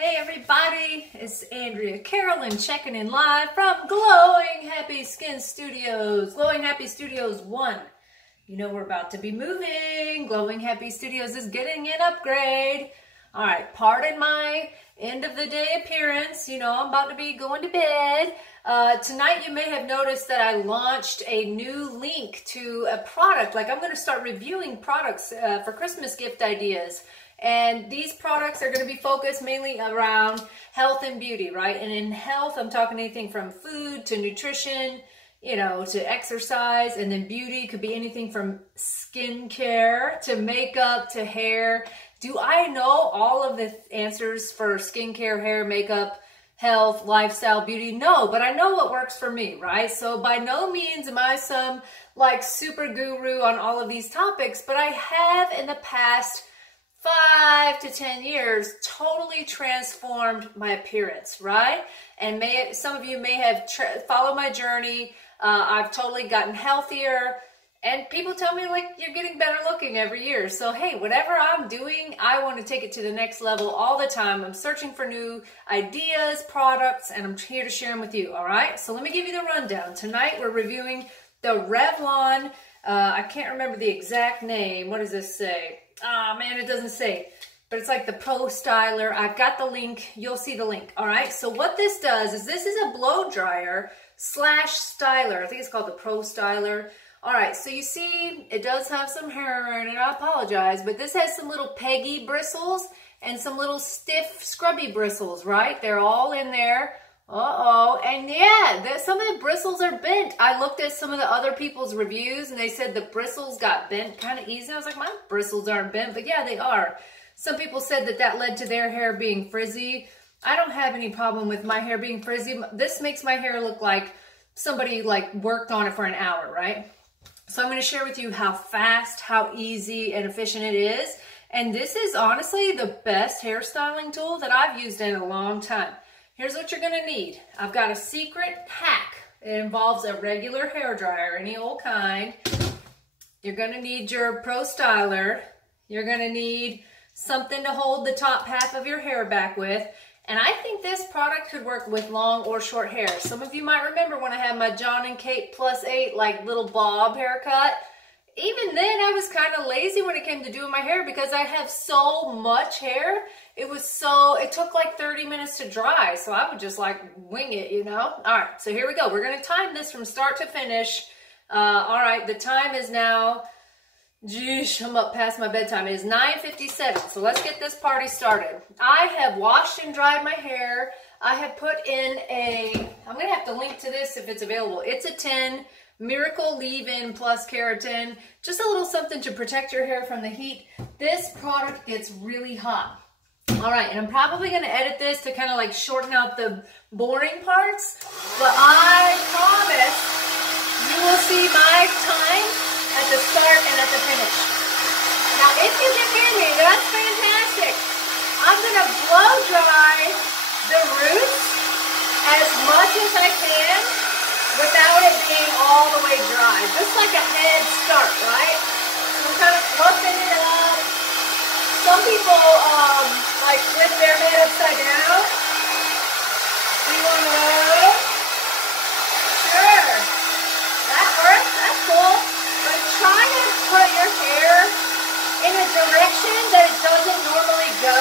Hey everybody, it's Andrea Carolyn checking in live from Glowing Happy Skin Studios. Glowing Happy Studios 1. You know we're about to be moving. Glowing Happy Studios is getting an upgrade. Alright, pardon my end of the day appearance. You know I'm about to be going to bed. Tonight you may have noticed that I launched a new link to a product. Like I'm going to start reviewing products for Christmas gift ideas. And these products are going to be focused mainly around health and beauty, right? And in health, I'm talking anything from food to nutrition, you know, to exercise. And then beauty could be anything from skincare to makeup to hair. Do I know all of the answers for skincare, hair, makeup, health, lifestyle, beauty? No, but I know what works for me, right? So by no means am I some like super guru on all of these topics, but I have in the past 5 to 10 years totally transformed my appearance, right? And some of you may have followed my journey. I've totally gotten healthier, and people tell me like you're getting better looking every year. So hey, whatever I'm doing, I want to take it to the next level all the time. I'm searching for new ideas, products, and I'm here to share them with you. All right, so let me give you the rundown. Tonight we're reviewing the Revlon, I can't remember the exact name. What does this say? Oh man, it doesn't say, but it's like the Pro Styler. I've got the link. You'll see the link. All right. So what this does is this is a blow dryer slash styler. I think it's called the Pro Styler. All right. So you see, it does have some hair in it. I apologize, but this has some little peggy bristles and some little stiff scrubby bristles, right? They're all in there. And yeah, some of the bristles are bent. I looked at some of the other people's reviews and they said the bristles got bent kind of easy. I was like, my bristles aren't bent, but yeah, they are. Some people said that that led to their hair being frizzy. I don't have any problem with my hair being frizzy. This makes my hair look like somebody like worked on it for an hour, right? So I'm going to share with you how fast, how easy and efficient it is. And this is honestly the best hairstyling tool that I've used in a long time. Here's what you're gonna need. I've got a secret hack. It involves a regular hair dryer, any old kind. You're gonna need your Pro Styler. You're gonna need something to hold the top half of your hair back with. And I think this product could work with long or short hair. Some of you might remember when I had my John and Kate +8 like little bob haircut. Even then I was kind of lazy when it came to doing my hair because I have so much hair. It took like 30 minutes to dry, so I would just like wing it, you know? All right, so here we go. We're gonna time this from start to finish. All right, the time is now, geez, I'm up past my bedtime. It is 9:57, so let's get this party started. I have washed and dried my hair. I have put in I'm gonna have to link to this if it's available. It's a 10 Miracle Leave-In Plus Keratin. Just a little something to protect your hair from the heat. This product gets really hot. All right, and I'm probably going to edit this to kind of like shorten out the boring parts, but I promise you will see my time at the start and at the finish. Now, if you can hear me, that's fantastic. I'm going to blow dry the roots as much as I can without it being all the way dry. Just like a head start, right? So I'm kind of fluffing it up. Some people like flip their head upside down. You want to? Sure. That works. That's cool. But try to put your hair in a direction that it doesn't normally go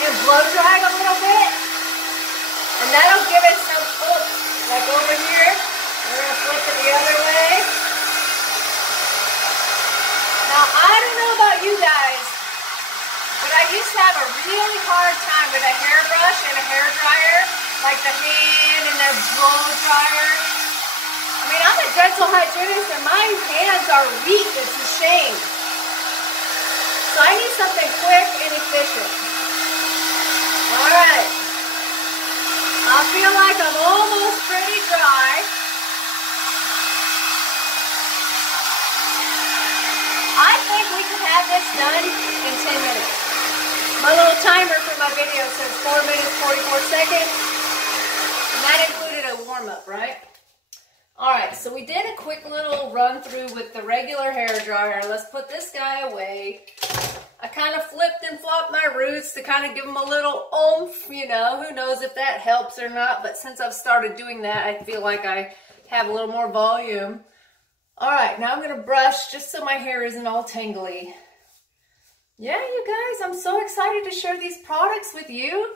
and blow dry it a little bit. And that'll give it some oomph. Like over here. We're going to flip it the other way. Now, I don't know about you guys, but I used to have a really hard time with a hairbrush and a hair dryer, like the hand and the blow dryer. I mean, I'm a dental hygienist and my hands are weak. It's a shame. So I need something quick and efficient. All right. I feel like I'm almost pretty dry. I think we can have this done in 10 minutes. My little timer for my video says 4 minutes, 44 seconds. And that included a warm-up, right? All right, so we did a quick little run through with the regular hair dryer. Let's put this guy away. I kind of flipped and flopped my roots to kind of give them a little oomph, you know. Who knows if that helps or not, but since I've started doing that, I feel like I have a little more volume. All right, now I'm going to brush just so my hair isn't all tangly. Yeah, you guys, I'm so excited to share these products with you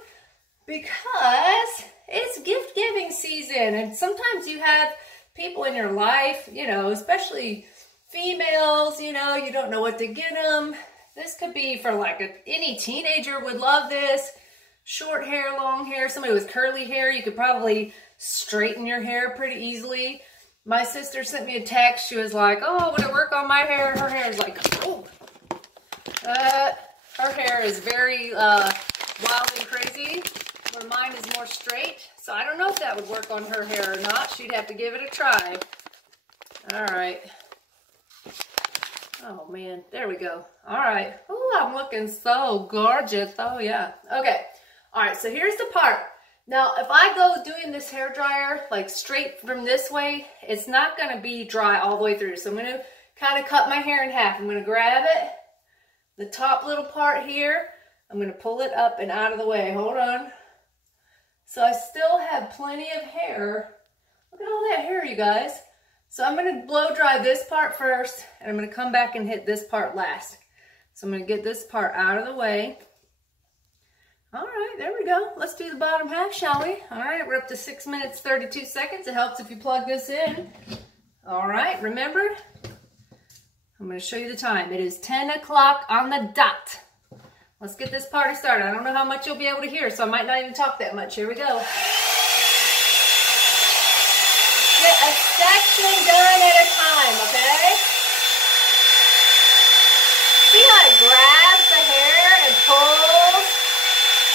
because it's gift giving season, and sometimes you have people in your life, you know, especially females, you know, you don't know what to get them. This could be for like any teenager would love this. Short hair, long hair, somebody with curly hair, you could probably straighten your hair pretty easily. My sister sent me a text. She was like, oh, would it work on my hair? Her hair is like, oh. Her hair is very wild and crazy, where mine is more straight. So I don't know if that would work on her hair or not. She'd have to give it a try. All right. Oh, man. There we go. All right. Oh, I'm looking so gorgeous. Oh, yeah. Okay. All right. So here's the part. Now, if I go doing this hair dryer, like straight from this way, it's not going to be dry all the way through. So I'm going to kind of cut my hair in half. I'm going to grab it, the top little part here. I'm going to pull it up and out of the way. Hold on. So I still have plenty of hair. Look at all that hair, you guys. So I'm going to blow dry this part first, and I'm going to come back and hit this part last. So I'm going to get this part out of the way. All right, there we go. Let's do the bottom half, shall we? All right, we're up to 6 minutes, 32 seconds. It helps if you plug this in. All right, remember, I'm going to show you the time. It is 10 o'clock on the dot. Let's get this party started. I don't know how much you'll be able to hear, so I might not even talk that much. Here we go. Get a section done at a time, okay? See how it grabs the hair and pulls?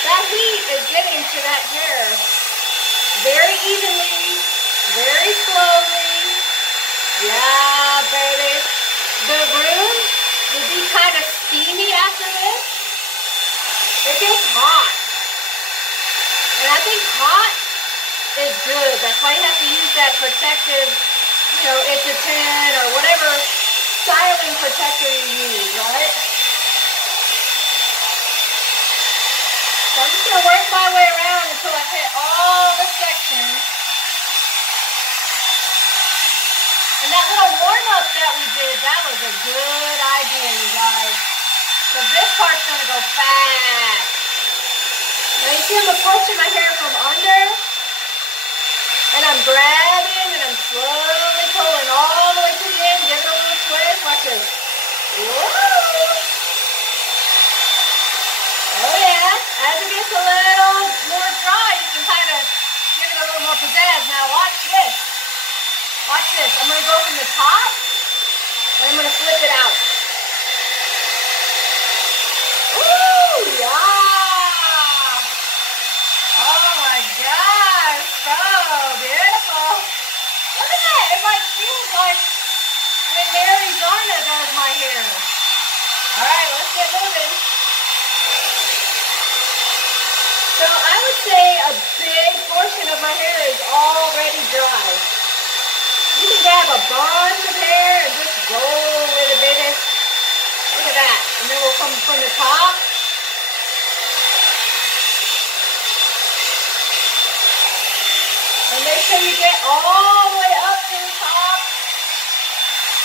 That heat is getting to that hair very evenly, very slowly. Yeah, baby. The room will be kind of steamy after this. It gets hot. And I think hot is good. That's why you have to use that protective, you know, it's a 10 or whatever styling protector you use, right? So I'm just going to work my way around until I hit all the sections. And that little warm-up that we did, that was a good idea, you guys. So this part's going to go fast. Now you see I'm approaching my hair from under. And I'm grabbing and I'm slowly pulling all the way to the end, giving it a little twist. Watch this. Whoa! Oh yeah. As it gets a little more dry, you can kind of give it a little more pizzazz. Now watch this. Watch this. I'm going to go from the top and I'm going to flip it out. Ooh, yeah! Oh my gosh, so beautiful. Look at that. It like feels like when Mary Zarna does my hair. All right, let's get moving. So I would say a big portion of my hair is already dry. You can grab a bunch of hair and just roll with a bit of, look at that. And then we'll come from the top. And make sure you get all the way up to the top.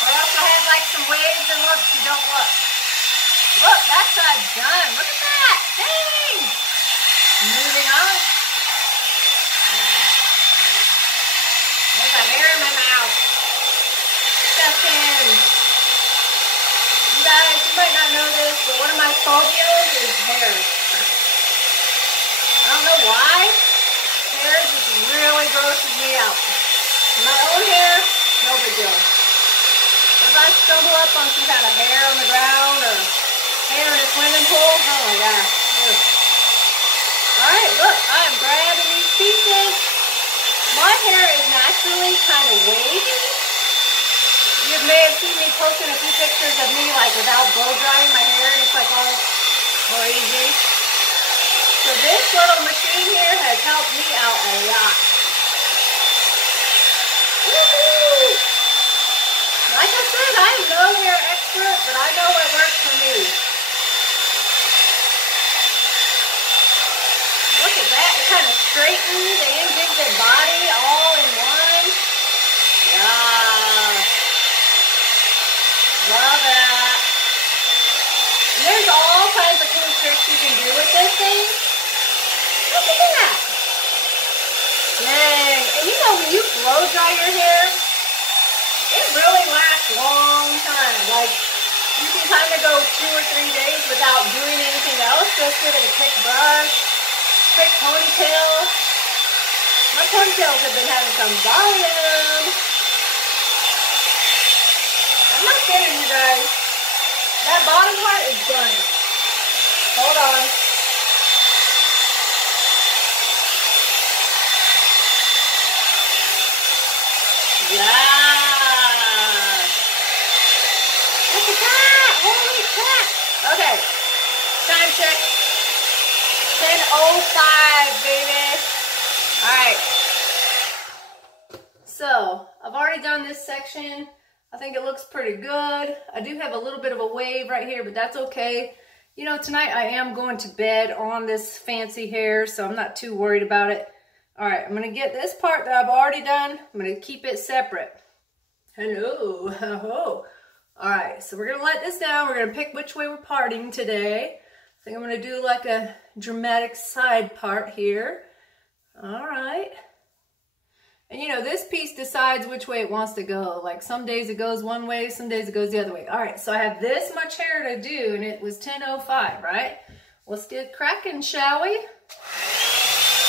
Or else you'll have like some waves and looks you don't look. Look, that side's done. Look at that. Dang. Moving on. There's a hair in my mouth. Disgusting. You guys, you might not know this, but one of my phobias is hair. I don't know why. Hair just really grosses me out. My own hair, no big deal. If I stumble up on some kind of hair on the ground or hair in a swimming pool, oh my gosh. Ugh. Alright, look, I'm grabbing these pieces. My hair is naturally kind of wavy. You may have seen me posting a few pictures of me like without blow drying my hair, and it's like all crazy. So this little machine here has helped me out a lot. Woo! Like I said, I am no hair expert, but I know what works for me. kind of straightens and gives it body all in one. Yeah. Love that. And there's all kinds of cool tricks you can do with this thing. Look at that. Dang. And you know, when you blow dry your hair, it really lasts a long time. Like, you can kind of go 2 or 3 days without doing anything else. Just give it a quick brush, quick ponytail. My ponytails have been having some volume. I'm not kidding you guys. That bottom part is done. Hold on. Yeah. Look at that. Holy crap. Okay. Time check. 10:05, baby. All right. So, I've already done this section. I think it looks pretty good. I do have a little bit of a wave right here, but that's okay. You know, tonight I am going to bed on this fancy hair, so I'm not too worried about it. All right, I'm gonna get this part that I've already done. I'm gonna keep it separate. Hello, oh. All right, so we're gonna let this down. We're gonna pick which way we're parting today. I think I'm gonna do like a dramatic side part here. All right. And you know, this piece decides which way it wants to go. Like some days it goes one way, some days it goes the other way. All right, so I have this much hair to do, and it was 10:05, right? Let's get cracking, shall we?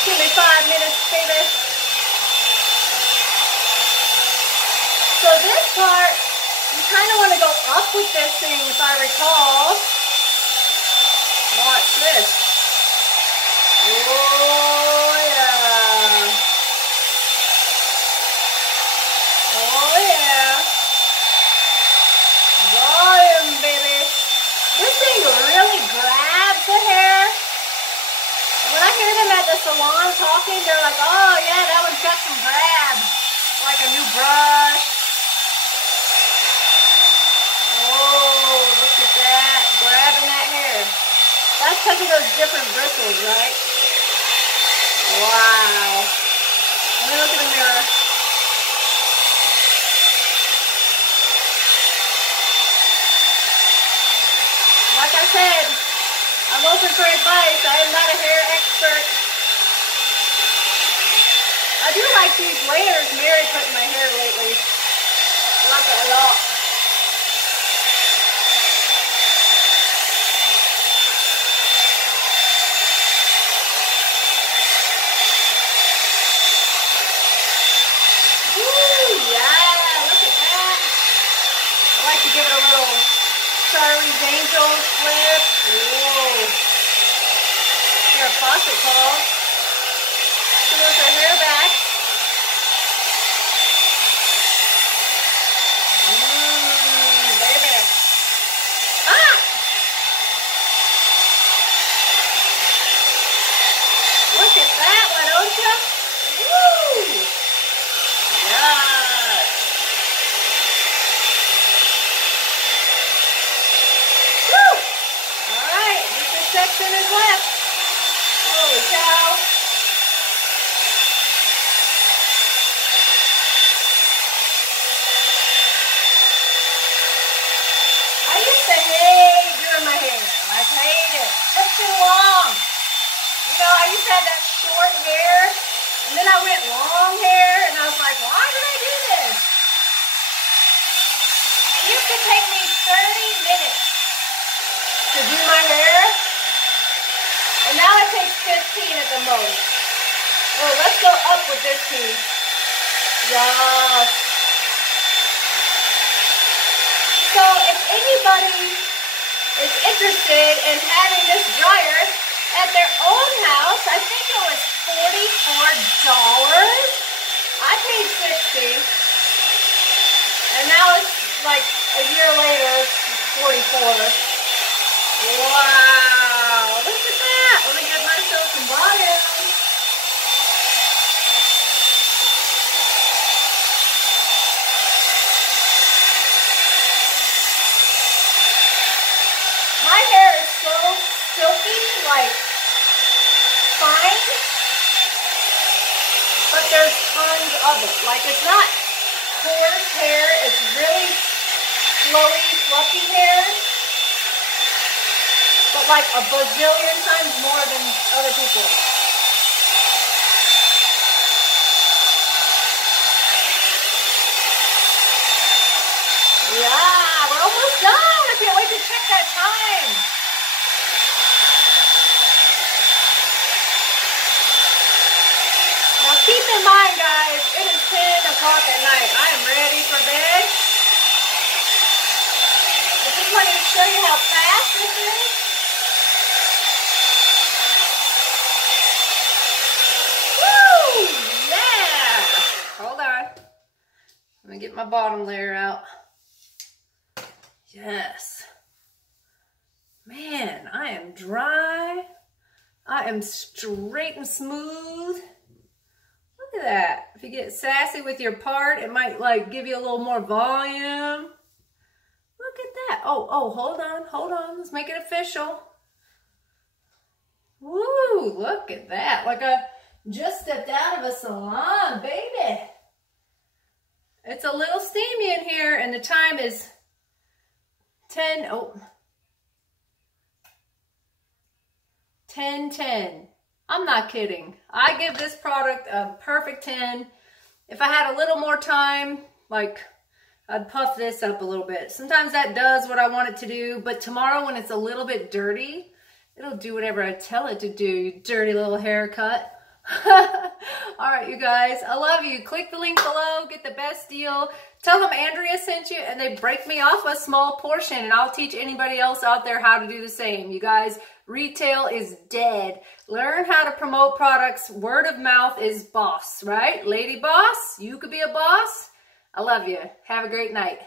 Give me 5 minutes, baby. So this part, you kind of want to go up with this thing, if I recall. Watch this. Oh, yeah. Oh yeah. Volume, baby. This thing really grabs the hair. And when I hear them at the salon talking, they're like, oh yeah, that one's got some grab. Like a new brush. Oh, look at that. Grabbing that hair. That's because of those different bristles, right? Wow. Let me look in the mirror. Like I said, I'm open for advice. I am not a hair expert. I do like these layers Mary put in my hair lately. I like it a lot. Woo, yeah, look at that. I like to give it a little Charlie's Angels flip. Whoa. Hear a faucet call. She wants her hair back. Baby. Ah! Look at that one, don't ya? Woo! Yes. Woo! Alright, just this section is left. Holy cow. I used to hate doing my hair. Like, hate it. Took too long. You know, I used to have that short hair, and then I went long hair, and I was like, why did I do this? It used to take me 30 minutes to do my hair, and now it takes 15 at the most. Oh, let's go up with this piece. Yes. So if anybody is interested in having this dryer at their own house, I think it was $44. I paid $60, and now it's like a year later, it's $44. Wow, look at that. Let me get myself some volume. My hair is so silky, like fine. love it. Like, it's not coarse hair, it's really flowy, fluffy hair, but like a bazillion times more than other people. Yeah, we're almost done. I can't wait to check that time. Now keep in mind, guys, it is 10 o'clock at night. I am ready for bed. I just wanted to show you how fast this is. Woo! Yeah! Hold on. Let me get my bottom layer out. Yes. Man, I am dry. I am straight and smooth. Look at that. If you get sassy with your part, it might like give you a little more volume. Look at that. Oh, hold on. Let's make it official. Woo, look at that. Like I just stepped out of a salon, baby. It's a little steamy in here, and the time is 10:10. I'm not kidding. I give this product a perfect 10. If I had a little more time, like, I'd puff this up a little bit. Sometimes that does what I want it to do, but tomorrow when it's a little bit dirty, it'll do whatever I tell it to do, you dirty little haircut. All right, you guys, I love you. Click the link below, get the best deal. Tell them Andrea sent you, and they break me off a small portion, and I'll teach anybody else out there how to do the same. You guys, retail is dead. Learn how to promote products. Word of mouth is boss, right? Lady boss, you could be a boss. I love you. Have a great night.